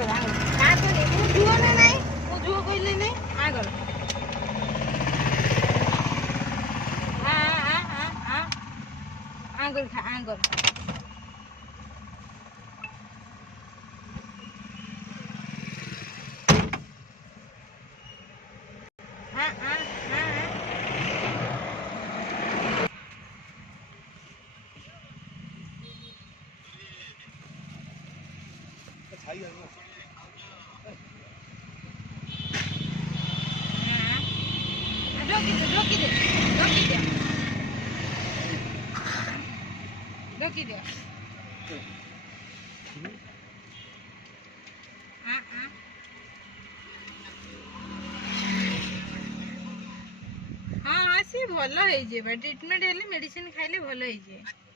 कर मु झुओ ना नहीं मु झुओ कहले नहीं आ कर आंगुर खा आंगुर रोकी दे हाँ हाँ सी भल हो ट्रिटमेंट हेल्ले मेडिसिन खाइले भल हो